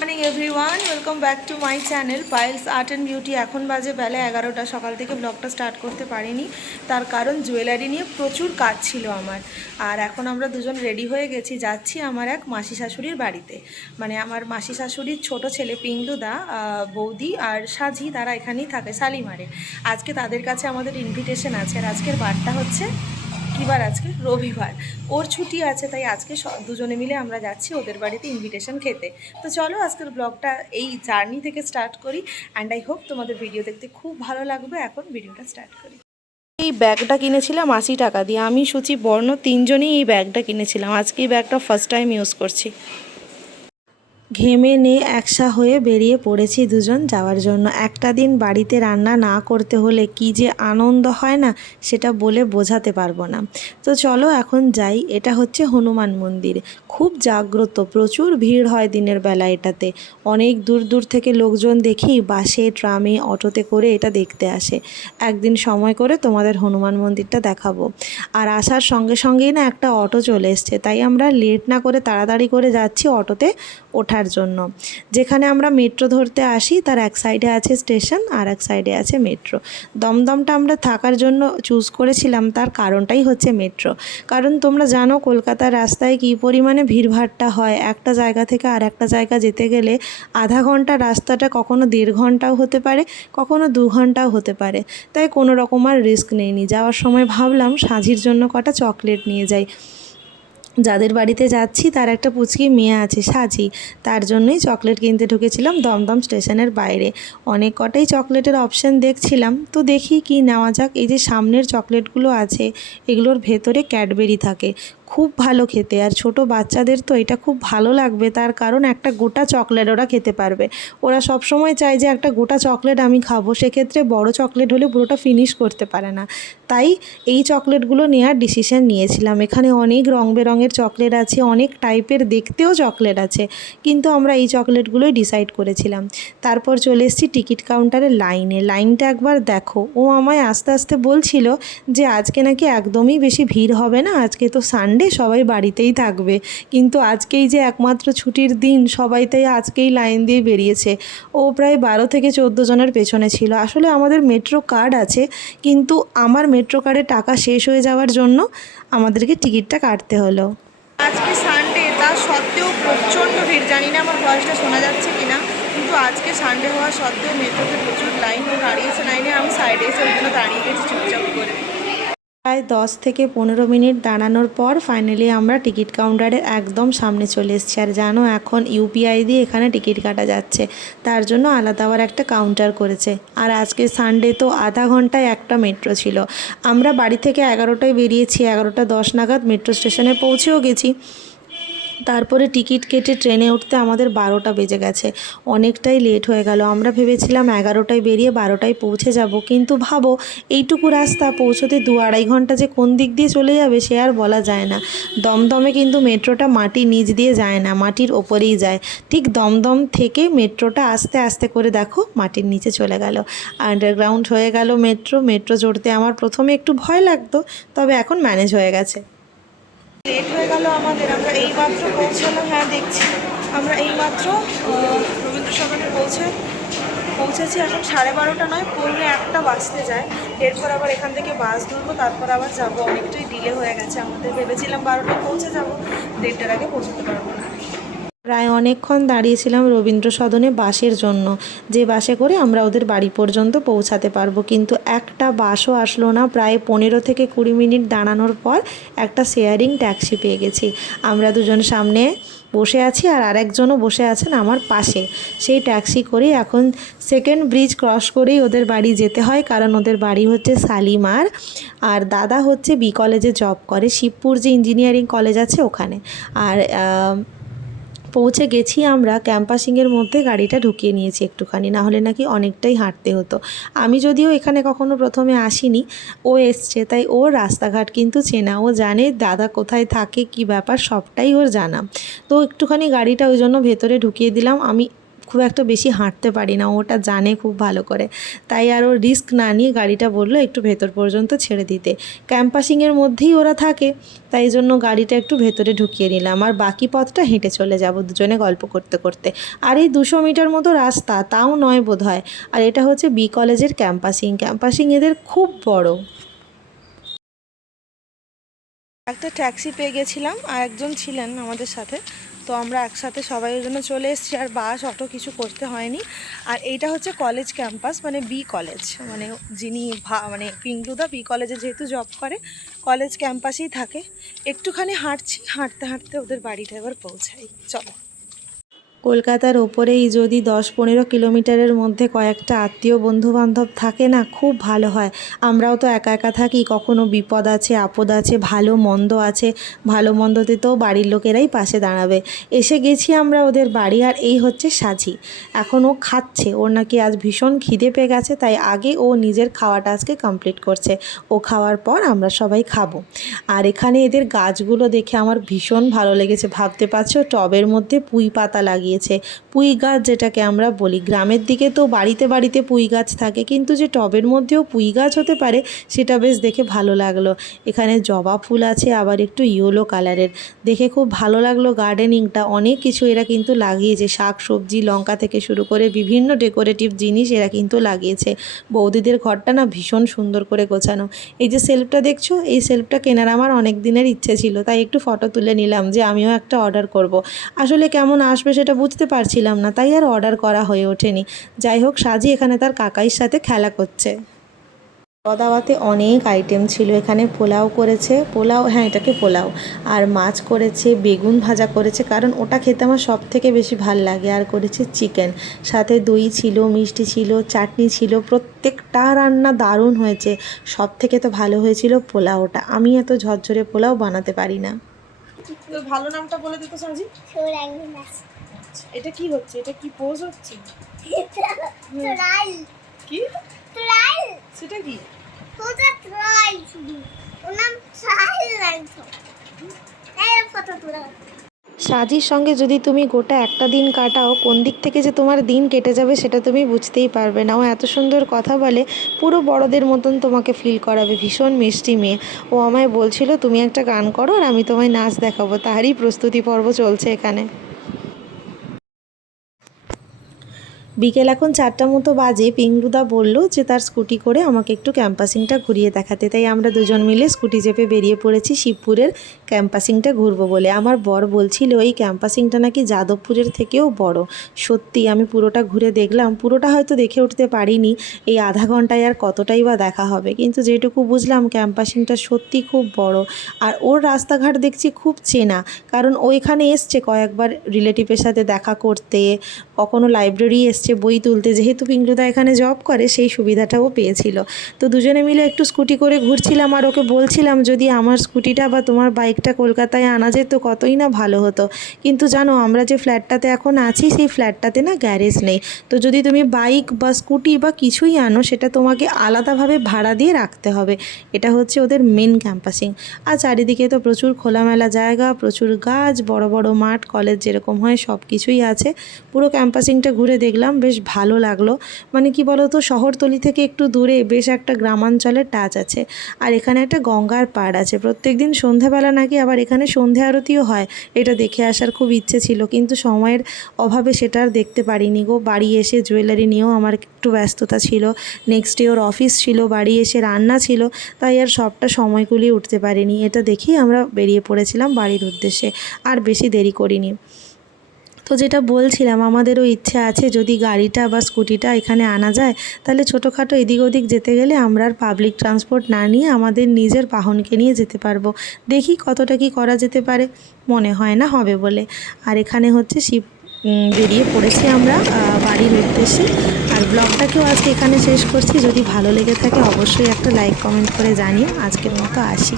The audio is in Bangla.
Morning everyone welcome back to my channel piles art and beauty এখন বাজে বেলা এগারোটা। সকাল থেকে ব্লগটা স্টার্ট করতে পারিনি। তার কারণ জুয়েলারি নিয়ে প্রচুর কাজ ছিল আমার। আর এখন আমরা দুজন রেডি হয়ে গেছি। যাচ্ছি আমার এক মাসি শাশুড়ির বাড়িতে। মানে আমার মাসি শাশুড়ির ছোট ছেলে আহ, বৌদি আর সাজি তারা এখানেই থাকে শালিমারে। আজকে তাদের কাছে আমাদের ইনভিটেশন আছে। আর আজকের বারটা হচ্ছে কী বার আজকে, রবিবার। ওর ছুটি আছে, তাই আজকে দুজনে মিলে আমরা যাচ্ছি ওদের বাড়িতে ইনভিটেশন খেতে। তো চলো আজকের ব্লগটা এই জার্নি থেকে স্টার্ট করি অ্যান্ড আই হোপ তোমাদের ভিডিও দেখতে খুব ভালো লাগবে। এখন ভিডিওটা স্টার্ট করি। এই ব্যাগটা কিনেছিলাম আশি টাকা দিয়ে। আমি, সুচি, বর্ণ তিনজনেই এই ব্যাগটা কিনেছিলাম। আজকে এই ব্যাগটা ফার্স্ট টাইম ইউজ করছি। ঘেমে নিয়ে একসা হয়ে বেরিয়ে পড়েছি দুজন যাওয়ার জন্য। একটা দিন বাড়িতে রান্না না করতে হলে কি যে আনন্দ হয় না, সেটা বলে বোঝাতে পারব না। তো চলো এখন যাই, এটা হচ্ছে হনুমান মন্দির। খুব জাগ্রত, প্রচুর ভিড় হয় দিনের বেলা এটাতে। অনেক দূর দূর থেকে লোকজন দেখি বাসে, ট্রামে, অটোতে করে এটা দেখতে আসে। একদিন সময় করে তোমাদের হনুমান মন্দিরটা দেখাবো। আর আসার সঙ্গে সঙ্গেই না একটা অটো চলে এসছে, তাই আমরা লেট না করে তাড়াতাড়ি করে যাচ্ছি অটোতে ওঠার জন্য। যেখানে আমরা মেট্রো ধরতে আসি, তার এক সাইডে আছে স্টেশন আর এক সাইডে আছে মেট্রো দমদমটা আমরা থাকার জন্য চুজ করেছিলাম, তার কারণটাই হচ্ছে মেট্রো কারণ তোমরা জানো কলকাতার রাস্তায় কী পরিমাণে ভিড়ভাট্টা হয়। একটা জায়গা থেকে আর একটা জায়গা যেতে গেলে আধা ঘণ্টা রাস্তাটা কখনো দেড় ঘন্টাও হতে পারে, কখনো দু ঘন্টাও হতে পারে। তাই কোনো রকম আর রিস্ক নেইনি। যাওয়ার সময় ভাবলাম, সাঁঝির জন্য কটা চকলেট নিয়ে যাই। যাদের বাড়িতে যাচ্ছি, তার একটা পুচকি মেয়ে আছে, সাজি। তার জন্যই চকলেট কিনতে ঢুকেছিলাম দমদম স্টেশনের বাইরে। অনেক কটাই চকলেটের অপশান দেখছিলাম। তো দেখি কি নেওয়া যাক। এই যে সামনের চকলেটগুলো আছে, এগুলোর ভেতরে ক্যাডবেরি থাকে। খুব ভালো খেতে। আর ছোট বাচ্চাদের তো এটা খুব ভালো লাগবে। তার কারণ একটা গোটা চকলেট ওরা খেতে পারবে। ওরা সব সময় চায় যে একটা গোটা চকলেট আমি খাব। সেক্ষেত্রে বড় চকলেট হলে পুরোটা ফিনিশ করতে পারে না। তাই এই চকলেটগুলো নেওয়ার ডিসিশন নিয়েছিলাম। এখানে অনেক রং বেরঙের চকলেট আছে, অনেক টাইপের দেখতেও চকলেট আছে। কিন্তু আমরা এই চকলেটগুলোই ডিসাইড করেছিলাম। তারপর চলে এসেছি টিকিট কাউন্টারের লাইনে। লাইনটা একবার দেখো। ও আমায় আস্তে আস্তে বলছিল যে আজকে নাকি একদমই বেশি ভিড় হবে না। আজকে তো সানডে সবাই বাড়িতেই থাকবে। কিন্তু আজকেই যে একমাত্র ছুটির দিন, সবাই তাই আজকেই লাইন দিয়ে বেরিয়েছে। ও প্রায় বারো থেকে চোদ্দ জনের পেছনে ছিল। আসলে আমাদের মেট্রো কার্ড আছে, কিন্তু আমার মেট্রো কার্ডে টাকা শেষ হয়ে যাওয়ার জন্য আমাদেরকে টিকিটটা কাটতে হলো। আজকে সানডে তা সত্ত্বেও প্রচণ্ড ভিড়। জানি না আমার ভয়েসটা শোনা যাচ্ছে কি না কিন্তু আজকে সানডে হওয়া সত্ত্বেও মেট্রোতে প্রচুর লাইন দাঁড়িয়েছে। লাইনে আমি সাইডে এসে জন্য দাঁড়িয়ে গেছি চুপচাপ করে। প্রায় দশ থেকে পনেরো মিনিট দাঁড়ানোর পর ফাইনালি আমরা টিকিট কাউন্টারের একদম সামনে চলে এসেছি। আর জানো, এখন ইউপিআই দিয়ে এখানে টিকিট কাটা যাচ্ছে। তার জন্য আলাদা আবার একটা কাউন্টার করেছে। আর আজকে সানডে তো আধা ঘন্টায় একটা মেট্রো ছিল। আমরা বাড়ি থেকে এগারোটায় বেরিয়েছি, এগারোটা দশ নাগাদ মেট্রো স্টেশনে পৌঁছেও গেছি। তারপরে টিকিট কেটে ট্রেনে উঠতে আমাদের বারোটা বেজে গেছে। অনেকটাই লেট হয়ে গেল। আমরা ভেবেছিলাম এগারোটায় বেরিয়ে বারোটায় পৌঁছে যাব। কিন্তু ভাবো, এইটুকু রাস্তা পৌঁছতে দু আড়াই ঘণ্টা যে কোন দিক দিয়ে চলে যাবে সে আর বলা যায় না। দমদমে কিন্তু মেট্রোটা মাটির নিচ দিয়ে যায় না, মাটির ওপরেই যায়। ঠিক দমদম থেকে মেট্রোটা আস্তে আস্তে করে দেখো মাটির নিচে চলে গেল। আন্ডারগ্রাউন্ড হয়ে গেল মেট্রো। মেট্রো চড়তে আমার প্রথমে একটু ভয় লাগতো, তবে এখন ম্যানেজ হয়ে গেছে। লেট হয়ে গেল আমাদের, আমরা এইমাত্র পৌঁছালাম। হ্যাঁ দেখছি। আমরা এইমাত্র মাত্র পৌঁছে, পৌঁছেছি এখন সাড়ে বারোটা নয়, পৌনে একটা বাসতে যায়। এরপর আবার এখান থেকে বাস ধরবো, তারপর আবার যাব। অনেকটাই ডিলে হয়ে গেছে আমাদের। ভেবেছিলাম বারোটায় পৌঁছে যাব, দেড়টার আগে পৌঁছতে পারব না। প্রায় অনেকক্ষণ দাঁড়িয়েছিলাম রবীন্দ্র সদনে বাসের জন্য। যে বাসে করে আমরা ওদের বাড়ি পর্যন্ত পৌঁছাতে পারব। কিন্তু একটা বাসও আসলো না। প্রায় পনেরো থেকে কুড়ি মিনিট দাঁড়ানোর পর একটা শেয়ারিং ট্যাক্সি পেয়ে গেছি। আমরা দুজন সামনে বসে আছি আর আরেকজনও বসে আছেন আমার পাশে। সেই ট্যাক্সি করেই এখন সেকেন্ড ব্রিজ ক্রস করেই ওদের বাড়ি যেতে হয়। কারণ ওদের বাড়ি হচ্ছে শালিমার আর দাদা হচ্ছে বি কলেজে জব করে। শিবপুর যে ইঞ্জিনিয়ারিং কলেজ আছে ওখানে। আর পৌঁছে গেছি আমরা ক্যাম্পাসিংয়ের মধ্যে গাড়িটা ঢুকিয়ে নিয়েছি একটুখানি, না হলে নাকি অনেকটাই হাঁটতে হতো। আমি যদিও এখানে কখনো প্রথমে আসিনি, ও এসছে, তাই ওর রাস্তাঘাট কিন্তু চেনা, ও জানে দাদা কোথায় থাকে, কি ব্যাপার, সবটাই ওর জানা। তো একটুখানি গাড়িটা ওই জন্য ভেতরে ঢুকিয়ে দিলাম, আমি খুব একটা বেশি হাঁটতে পারি না, ওটা জানে খুব ভালো করে। তাই আর ও রিস্ক না নিয়ে গাড়িটা বলল একটু ভেতর পর্যন্ত ছেড়ে দিতে। ক্যাম্পাসিংয়ের মধ্যেই ওরা থাকে, তাই জন্য গাড়িটা একটু ভেতরে ঢুকিয়ে নিলাম। আর বাকি পথটা হেঁটে চলে যাব দুজনে গল্প করতে করতে। আর এই দুশো মিটার মতো রাস্তা তাও নয় বোধ হয় আর এটা হচ্ছে বি কলেজের ক্যাম্পাসিং ক্যাম্পাসিং এদের খুব বড়। একটা ট্যাক্সি পেয়ে গেছিলাম, আর একজন ছিলেন আমাদের সাথে। তো আমরা একসাথে সবাই ওই জন্য চলে এসেছি আর বাস, অটো কিছু করতে হয়নি। আর এইটা হচ্ছে কলেজ ক্যাম্পাস মানে বি কলেজ মানে যিনি মানে পিঙ্গলুদা বি কলেজে যেহেতু জব করে কলেজ ক্যাম্পাসেই থাকে। একটুখানি হাঁটছি, হাঁটতে হাঁটতে ওদের বাড়িটা এবার পৌঁছাই। চলো। কলকাতার ওপরেই যদি দশ পনেরো কিলোমিটারের মধ্যে কয়েকটা আত্মীয় বন্ধু বান্ধব থাকে না, খুব ভালো হয়। আমরাও তো একা একা থাকি, কখনো বিপদ আছে, আপদ আছে, ভালো মন্দ আছে, ভালো মন্দতে তো বাড়ির লোকেরাই পাশে দাঁড়াবে। এসে গেছি আমরা ওদের বাড়ি আর এই হচ্ছে সাজি এখন ও খাচ্ছে, ওর নাকি আজ ভীষণ খিদে পেয়ে গেছে, তাই আগে ও নিজের খাওয়াটা আজকে কমপ্লিট করছে। ও খাওয়ার পর আমরা সবাই খাব। আর এখানে এদের গাছগুলো দেখে আমার ভীষণ ভালো লেগেছে। ভাবতে পারছ? টবের মধ্যে পুঁই পাতা লাগিয়েছে। পুঁই গাছ যেটাকে আমরা বলি। গ্রামের দিকে তো বাড়িতে বাড়িতে পুঁই গাছ থাকে, কিন্তু যে টবের মধ্যেও পুঁই গাছ হতে পারে, সেটা বেশ দেখে ভালো লাগল। এখানে জবা ফুল আছে, আবার একটু ইয়েলো কালারের। দেখে খুব ভালো লাগল গার্ডেনিংটা। অনেক কিছু এরা কিন্তু লাগিয়েছে। শাক, সবজি, লঙ্কা থেকে শুরু করে বিভিন্ন ডেকোরেটিভ জিনিস এরা কিন্তু লাগিয়েছে। বৌদিদের ঘরটা না ভীষণ সুন্দর করে গোছানো। এই যে সেলফটা দেখছ? এই সেলফটা কেনার আমার অনেক দিনের ইচ্ছে ছিল, তাই একটু ফটো তুলে নিলাম যে আমিও একটা অর্ডার করব। আসলে কেমন আসবে সেটা বুঝতে পারছিলাম না, তাই আর অর্ডার করা হয়ে ওঠেনি যাই হোক, সাজি এখানে তার কাকাইয়ের সাথে খেলা করছে দাওয়াতে অনেক আইটেম ছিল। এখানে পোলাও করেছে পোলাও হ্যাঁ এটাকে পোলাও। আর মাছ করেছে বেগুন ভাজা করেছে কারণ ওটা খেতে আমার সব থেকে বেশি ভালো লাগে। আর করেছে চিকেন সাথে দই ছিল মিষ্টি ছিল চাটনি ছিল প্রত্যেকটা রান্না দারুণ হয়েছে। সব থেকে তো ভালো হয়েছিল পোলাওটা। আমি এত ঝরঝরে পোলাও বানাতে পারি না। ভালো নামটা বলে দিত সাজি এটা কি হচ্ছে? এটা কি পোজ হচ্ছে? কি? সেটা কি? সাজির সঙ্গে যদি তুমি গোটা একটা দিন কাটাও কোন দিক থেকে যে তোমার দিন কেটে যাবে সেটা তুমি বুঝতেই পারবে না। ও এত সুন্দর কথা বলে পুরো বড়দের মতন তোমাকে ফিল করাবে। ভীষণ মিষ্টি মেয়ে। ও আমায় বলছিল তুমি একটা গান করো আর আমি তোমায় নাচ দেখাবো। তারই প্রস্তুতি পর্ব চলছে এখানে। বিকেল এখন চারটা মতো বাজে, পিঙ্গুদা বলল যে তার স্কুটি করে আমাকে একটু ক্যাম্পাসিংটা ঘুরিয়ে দেখাতে। তাই আমরা দুজন মিলে স্কুটি চেপে বেরিয়ে পড়েছি শিবপুরের ক্যাম্পাসিংটা ঘুরবো বলে। আমার বর বলছিল, এই ক্যাম্পাসিংটা নাকি যাদবপুরের থেকেও বড়। সত্যি, আমি পুরোটা ঘুরে দেখলাম। পুরোটা হয়তো দেখে উঠতে পারিনি। এই আধা ঘন্টায় আর কতটাই বা দেখা হবে। কিন্তু যেটুকু বুঝলাম, ক্যাম্পাসিংটা সত্যি খুব বড়। আর ওর রাস্তাঘাট দেখছি খুব চেনা। কারণ ও এখানে এসছে কয়েকবার রিলেটিভের সাথে দেখা করতে। কখনো লাইব্রেরি এসছে বই তুলতে। যেহেতু পিঙ্গলুদা এখানে জব করে, সেই সুবিধাটাও পেয়েছিল। তো দুজনে মিলে একটু স্কুটি করে ঘুরছিলাম আর ওকে বলছিলাম, যদি আমার স্কুটিটা বা তোমার বাইকটা কলকাতায় আনা যেত কতই না ভালো হতো। কিন্তু জানো, আমরা যে ফ্ল্যাটটাতে এখন আছি, সেই ফ্ল্যাটটাতে না গ্যারেজ নেই। তো যদি তুমি বাইক বা স্কুটি বা কিছুই আনো, সেটা তোমাকে আলাদাভাবে ভাড়া দিয়ে রাখতে হবে। এটা হচ্ছে ওদের মেন ক্যাম্পাসিং আর চারিদিকে তো প্রচুর খোলামেলা জায়গা, প্রচুর গাছ, বড় বড় মাঠ কলেজ যেরকম হয়, সব কিছুই আছে। পুরো ক্যাম্পাসিংটা ঘুরে দেখলাম, বেশ ভালো লাগল। মানে কি তো শহরতলি থেকে একটু দূরে বেশ একটা গ্রামাঞ্চলের টাচ আছে। আর এখানে একটা গঙ্গার পাড় আছে। প্রত্যেক দিন সন্ধেবেলা নাকি আবার এখানে সন্ধ্যা আরতিও হয়। এটা দেখে আসার খুব ইচ্ছে ছিল, কিন্তু সময়ের অভাবে সেটা আর দেখতে পারিনি গো। বাড়ি এসে জুয়েলারি নিয়েও আমার একটু ব্যস্ততা ছিল। নেক্সট ডে ওর অফিস ছিল, বাড়ি এসে রান্না ছিল, তাই আর সবটা সময় কুলিয়ে উঠতে পারিনি। এটা দেখেই আমরা বেরিয়ে পড়েছিলাম বাড়ির উদ্দেশ্যে। আর বেশি দেরি করিনি। তো যেটা বলছিলাম, আমাদেরও ইচ্ছে আছে যদি গাড়িটা বা স্কুটিটা এখানে আনা যায়, তাহলে ছোটোখাটো এদিক ওদিক যেতে গেলে আমরা আর পাবলিক ট্রান্সপোর্ট না নিয়ে আমাদের নিজের বাহনকে নিয়ে যেতে পারব। দেখি কতটা কি করা যেতে পারে, মনে হয় না হবে বলে। আর এখানে হচ্ছে শিব বেরিয়ে পড়েছি আমরা বাড়ির উদ্দেশ্যে। আর ব্লগটাকেও আজকে এখানে শেষ করছি। যদি ভালো লেগে থাকে অবশ্যই একটা লাইক কমেন্ট করে জানিও। আজকের মতো আসি।